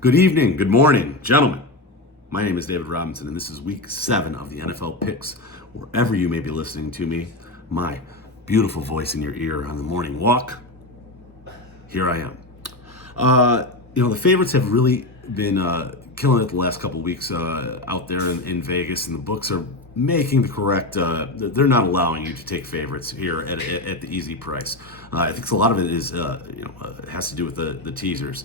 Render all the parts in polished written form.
Good evening, good morning, gentlemen. My name is David Robinson, and this is week 7 of the NFL Picks. Wherever you may be listening to me, my beautiful voice in your ear on the morning walk, here I am. The favorites have really been killing it the last couple of weeks out there in Vegas, and the books are making the correct. They're not allowing you to take favorites here at the easy price. I think a lot of it is, it has to do with the teasers.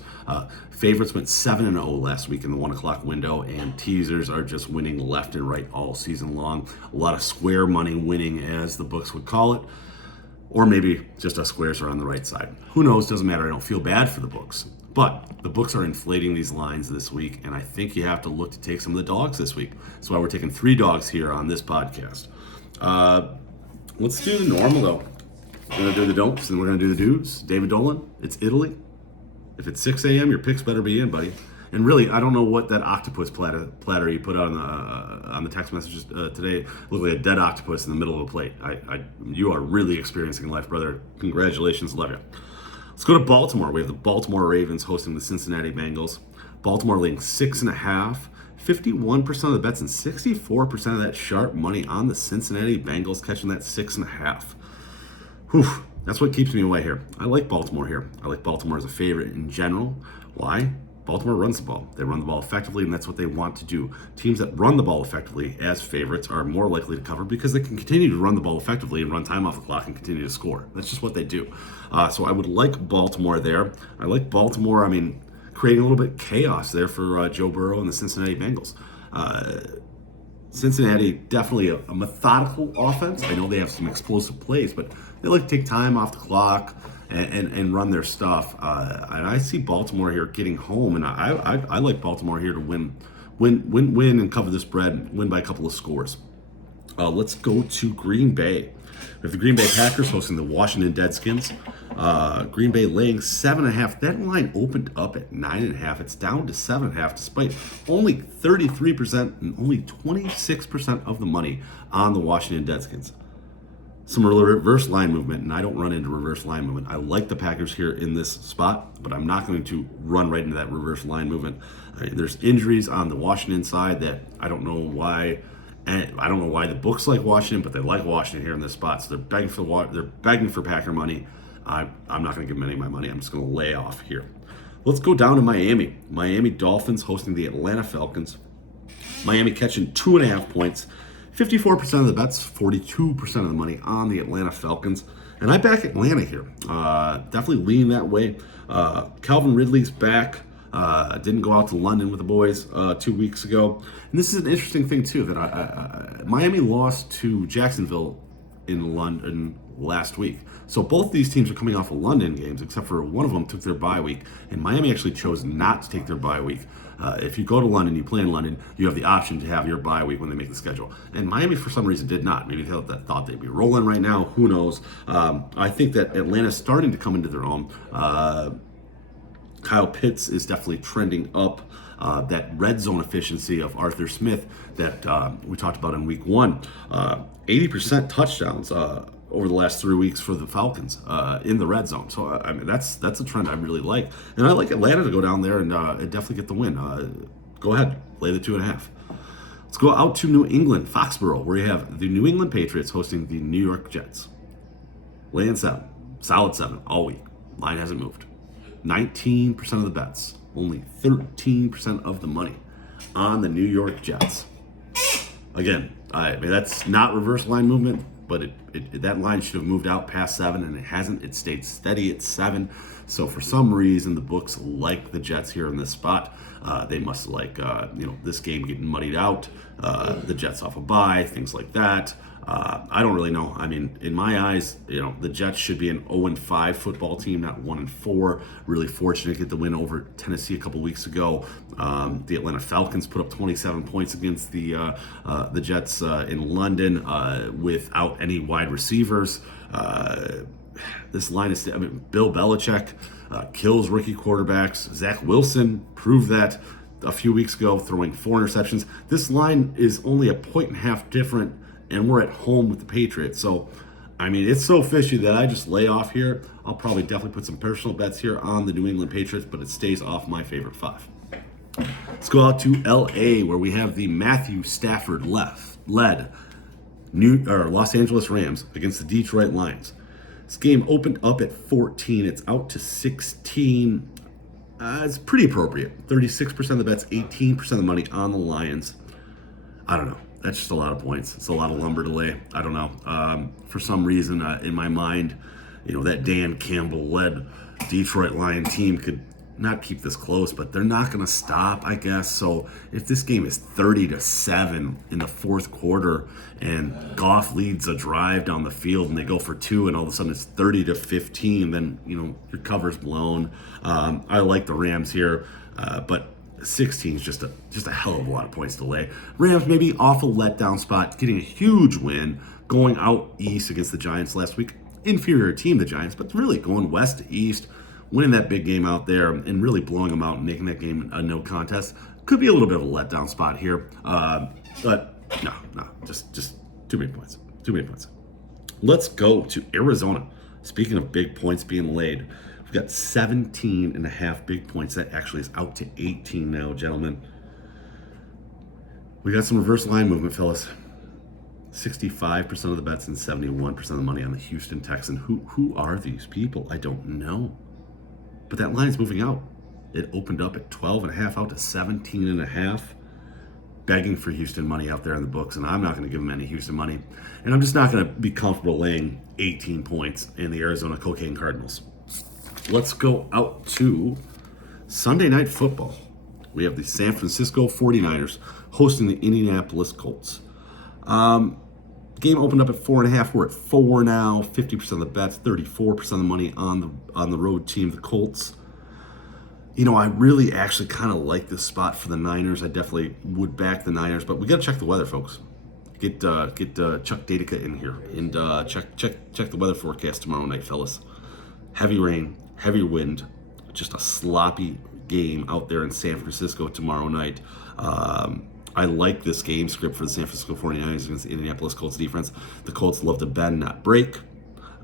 Favorites went 7-0 last week in the 1 o'clock window, and teasers are just winning left and right all season long. A lot of square money winning, as the books would call it. Or maybe just us squares are on the right side. Who knows? Doesn't matter. I don't feel bad for the books. But the books are inflating these lines this week, and I think you have to look to take some of the dogs this week. That's why we're taking 3 dogs here on this podcast. Let's do the normal, though. We're going to do the don'ts, and we're going to do the do's. David Dolan, it's Italy. If it's 6 a.m., your picks better be in, buddy. And really, I don't know what that octopus platter you put on the text messages today looked like a dead octopus in the middle of a plate. You are really experiencing life, brother. Congratulations, love you. Let's go to Baltimore. We have the Baltimore Ravens hosting the Cincinnati Bengals. Baltimore laying 6.5. 51% of the bets and 64% of that sharp money on the Cincinnati Bengals catching that 6.5. Whew, that's what keeps me away here. I like Baltimore here. I like Baltimore as a favorite in general. Why? Baltimore runs the ball. They run the ball effectively, and that's what they want to do. Teams that run the ball effectively as favorites are more likely to cover because they can continue to run the ball effectively and run time off the clock and continue to score. That's just what they do. So I would like Baltimore there. I like Baltimore, creating a little bit of chaos there for Joe Burrow and the Cincinnati Bengals. Cincinnati, definitely a methodical offense. I know they have some explosive plays, but they like to take time off the clock and run their stuff. And I see Baltimore here getting home, and I like Baltimore here to win and cover the spread, win by a couple of scores. Let's go to Green Bay. We have the Green Bay Packers hosting the Washington Redskins. Green Bay laying 7.5. That line opened up at 9.5. It's down to 7.5, despite only 33% and only 26% of the money on the Washington Redskins. Some reverse line movement, and I don't run into reverse line movement. I like the Packers here in this spot, but I'm not going to run right into that reverse line movement. There's injuries on the Washington side that I don't know why. And I don't know why the books like Washington, but they like Washington here in this spot. So they're begging for Packer money. I'm not going to give them any of my money. I'm just going to lay off here. Let's go down to Miami. Miami Dolphins hosting the Atlanta Falcons. Miami catching 2.5 points. 54% of the bets, 42% of the money on the Atlanta Falcons. And I back Atlanta here. Definitely lean that way. Calvin Ridley's back. Didn't go out to London with the boys 2 weeks ago. And this is an interesting thing, too, that Miami lost to Jacksonville in London last week. So both these teams are coming off of London games, except for one of them took their bye week. And Miami actually chose not to take their bye week. If you go to London, you play in London, you have the option to have your bye week when they make the schedule. And Miami, for some reason, did not. Maybe they thought they'd be rolling right now. Who knows? I think that Atlanta's starting to come into their own. Kyle Pitts is definitely trending up. That red zone efficiency of Arthur Smith that we talked about in week 1. 80% touchdowns over the last 3 weeks for the Falcons in the red zone. So that's a trend I really like. And I like Atlanta to go down there and definitely get the win. Go ahead, lay the 2.5. Let's go out to New England, Foxborough, where you have the New England Patriots hosting the New York Jets. Laying 7, solid 7 all week. Line hasn't moved. 19% of the bets, only 13% of the money on the New York Jets. Again, that's not reverse line movement, but that line should have moved out past 7, and it hasn't. It stayed steady at 7. So for some reason, the books like the Jets here in this spot. They must like this game getting muddied out. The Jets off a bye, things like that. I don't really know. In my eyes, the Jets should be an 0-5 football team, not 1-4. Really fortunate to get the win over Tennessee a couple weeks ago. The Atlanta Falcons put up 27 points against the Jets in London without any wide receivers. This line is, Bill Belichick kills rookie quarterbacks. Zach Wilson proved that a few weeks ago, throwing 4 interceptions. This line is only a 1.5 different, and we're at home with the Patriots. So, it's so fishy that I just lay off here. I'll probably definitely put some personal bets here on the New England Patriots, but it stays off my favorite 5. Let's go out to LA, where we have the Matthew Stafford led Los Angeles Rams against the Detroit Lions. This game opened up at 14. It's out to 16. It's pretty appropriate. 36% of the bets, 18% of the money on the Lions. I don't know. That's just a lot of points. It's a lot of lumber to lay. I don't know. For some reason, in my mind, that Dan Campbell-led Detroit Lion team could not keep this close, but they're not going to stop, I guess. So if this game is 30-7 in the fourth quarter and Goff leads a drive down the field and they go for 2 and all of a sudden it's 30-15, then, your cover's blown. I like the Rams here, but 16 is just a hell of a lot of points to lay. Rams maybe off a letdown spot, getting a huge win, going out east against the Giants last week. Inferior team, the Giants, but really going west to east, winning that big game out there and really blowing them out and making that game a no contest. Could be a little bit of a letdown spot here. But no, just too many points. Too many points. Let's go to Arizona. Speaking of big points being laid, we've got 17.5 big points. That actually is out to 18 now, gentlemen. We got some reverse line movement, fellas. 65% of the bets and 71% of the money on the Houston Texans. Who are these people? I don't know. But that line is moving out. It opened up at 12.5 out to 17.5. Begging for Houston money out there in the books, and I'm not going to give them any Houston money. And I'm just not going to be comfortable laying 18 points in the Arizona Cocaine Cardinals. Let's go out to Sunday Night Football. We have the San Francisco 49ers hosting the Indianapolis Colts. Game opened up at 4.5. We're at 4 now. 50% of the bets, 34% of the money on the road team, the Colts. I really actually kind of like this spot for the Niners. I definitely would back the Niners, but we got to check the weather, folks. Get Chuck Datica in here and check the weather forecast tomorrow night, fellas. Heavy rain, heavy wind, just a sloppy game out there in San Francisco tomorrow night. I like this game script for the San Francisco 49ers against the Indianapolis Colts defense. The Colts love to bend, not break.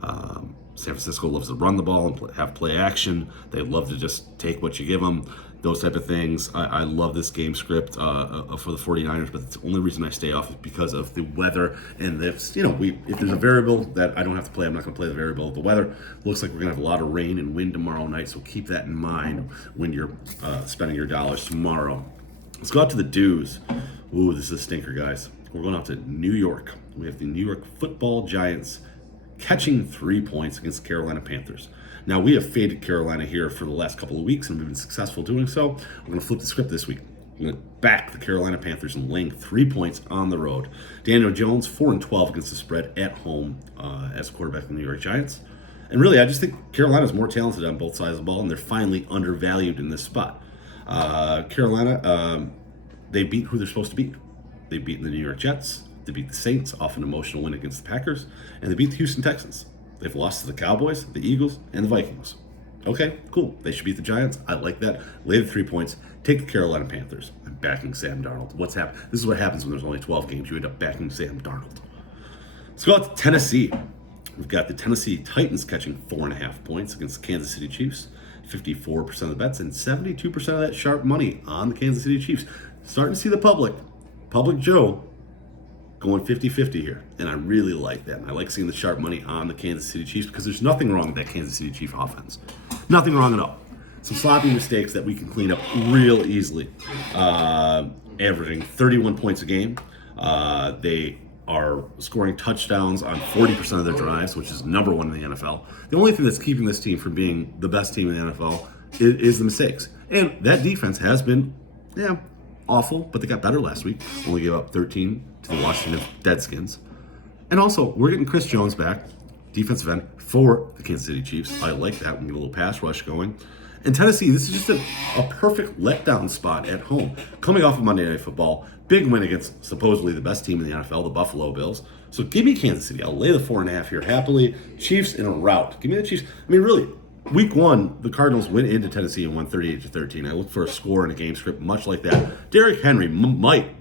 San Francisco loves to run the ball and have play action. They love to just take what you give them, those type of things. I love this game script for the 49ers, but the only reason I stay off is because of the weather. And if there's a variable that I don't have to play, I'm not going to play the variable. The weather looks like we're going to have a lot of rain and wind tomorrow night, so keep that in mind when you're spending your dollars tomorrow. Let's go out to the Dews. Ooh, this is a stinker, guys. We're going out to New York. We have the New York Football Giants catching 3 points against the Carolina Panthers. Now, we have faded Carolina here for the last couple of weeks, and we've been successful doing so. We're going to flip the script this week. We're going to back the Carolina Panthers and laying 3 points on the road. Daniel Jones, 4-12 against the spread at home as quarterback of the New York Giants. And really, I just think Carolina's more talented on both sides of the ball, and they're finally undervalued in this spot. Carolina, they beat who they're supposed to beat. They beat the New York Jets. They beat the Saints off an emotional win against the Packers. And they beat the Houston Texans. They've lost to the Cowboys, the Eagles, and the Vikings. Okay, cool. They should beat the Giants. I like that. Lay the 3 points. Take the Carolina Panthers. I'm backing Sam Darnold. What's happened? This is what happens when there's only 12 games. You end up backing Sam Darnold. Let's go out to Tennessee. We've got the Tennessee Titans catching 4.5 points against the Kansas City Chiefs. 54% of the bets and 72% of that sharp money on the Kansas City Chiefs. Starting to see the public Joe, going 50-50 here. And I really like that. And I like seeing the sharp money on the Kansas City Chiefs because there's nothing wrong with that Kansas City Chiefs offense. Nothing wrong at all. Some sloppy mistakes that we can clean up real easily. Averaging 31 points a game. They are scoring touchdowns on 40% of their drives, which is number one in the NFL. The only thing that's keeping this team from being the best team in the NFL is the mistakes. And that defense has been, awful, but they got better last week. Only gave up 13 to the Washington Redskins. And also, we're getting Chris Jones back, defensive end, for the Kansas City Chiefs. I like that. We get a little pass rush going. And Tennessee, this is just a perfect letdown spot at home. Coming off of Monday Night Football, big win against supposedly the best team in the NFL, the Buffalo Bills. So give me Kansas City. I'll lay the 4.5 here happily. Chiefs in a rout. Give me the Chiefs. I mean, really, week one, the Cardinals went into Tennessee and won 38-13. I look for a score in a game script much like that. Derrick Henry might,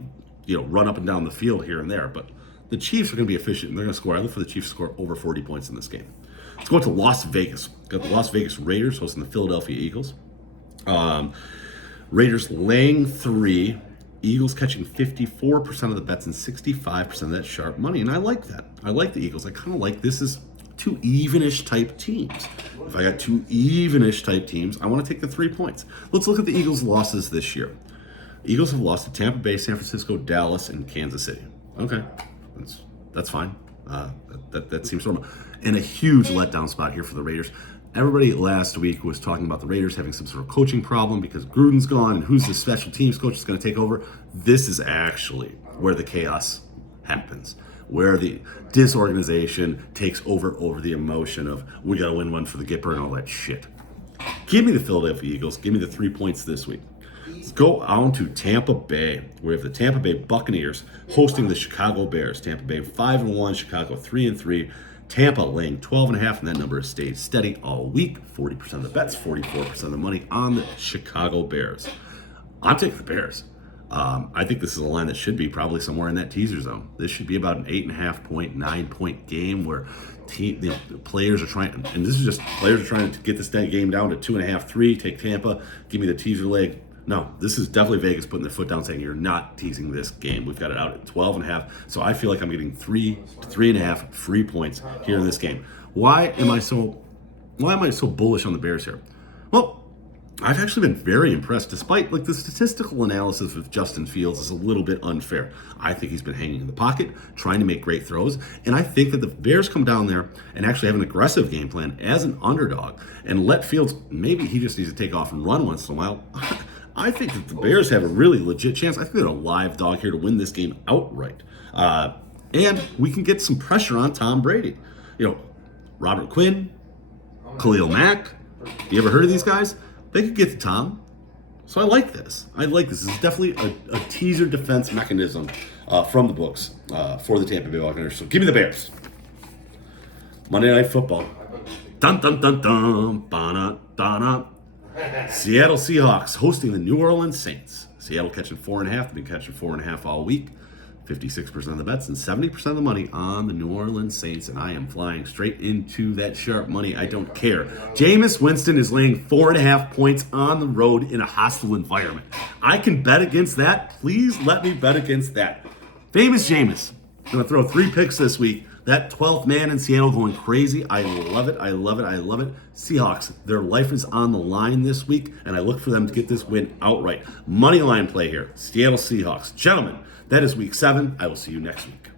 run up and down the field here and there, but the Chiefs are going to be efficient, and they're going to score. I look for the Chiefs to score over 40 points in this game. Let's go to Las Vegas. Got the Las Vegas Raiders hosting the Philadelphia Eagles. Raiders laying 3. Eagles catching 54% of the bets and 65% of that sharp money. And I like that. I like the Eagles. I kind of like this is two evenish type teams. If I got two evenish type teams, I want to take the 3 points. Let's look at the Eagles' losses this year. Eagles have lost to Tampa Bay, San Francisco, Dallas, and Kansas City. Okay, that's fine. That seems normal. And a huge letdown spot here for the Raiders. Everybody last week was talking about the Raiders having some sort of coaching problem because Gruden's gone and who's the special teams coach that's going to take over. This is actually where the chaos happens, where the disorganization takes over the emotion of we got to win one for the Gipper and all that shit. Give me the Philadelphia Eagles. Give me the 3 points this week. Let's go on to Tampa Bay. We have the Tampa Bay Buccaneers hosting the Chicago Bears. Tampa Bay 5-1, Chicago 3-3. Tampa laying 12.5, and that number has stayed steady all week. 40% of the bets, 44% of the money on the Chicago Bears. I'm taking the Bears. I think this is a line that should be probably somewhere in that teaser zone. This should be about an 8.5 point, 9-point game where the players are trying, and this is just players are trying to get this game down to 2.5, 3. Take Tampa, give me the teaser leg. No, this is definitely Vegas putting their foot down saying you're not teasing this game. We've got it out at 12.5. So I feel like I'm getting 3 to 3.5 free points here in this game. Why am I so bullish on the Bears here? Well, I've actually been very impressed, despite the statistical analysis of Justin Fields is a little bit unfair. I think he's been hanging in the pocket, trying to make great throws, and I think that the Bears come down there and actually have an aggressive game plan as an underdog and let Fields, maybe he just needs to take off and run once in a while. I think that the Bears have a really legit chance. I think they're a live dog here to win this game outright. And we can get some pressure on Tom Brady. Robert Quinn, Khalil Mack. You ever heard of these guys? They could get to Tom. So I like this. This is definitely a teaser defense mechanism from the books for the Tampa Bay Buccaneers. So give me the Bears. Monday Night Football. Dun dun dun dun. Ba-na, da-na. Seattle Seahawks hosting the New Orleans Saints. Seattle catching 4.5. They've been catching 4.5 all week. 56% of the bets and 70% of the money on the New Orleans Saints, and I am flying straight into that sharp money. I don't care. Jameis Winston is laying 4.5 points on the road in a hostile environment. I can bet against that. Please let me bet against that. Famous Jameis. I'm going to throw 3 picks this week. That 12th man in Seattle going crazy. I love it. I love it. I love it. Seahawks, their life is on the line this week, and I look for them to get this win outright. Money line play here. Seattle Seahawks. Gentlemen, that is week 7. I will see you next week.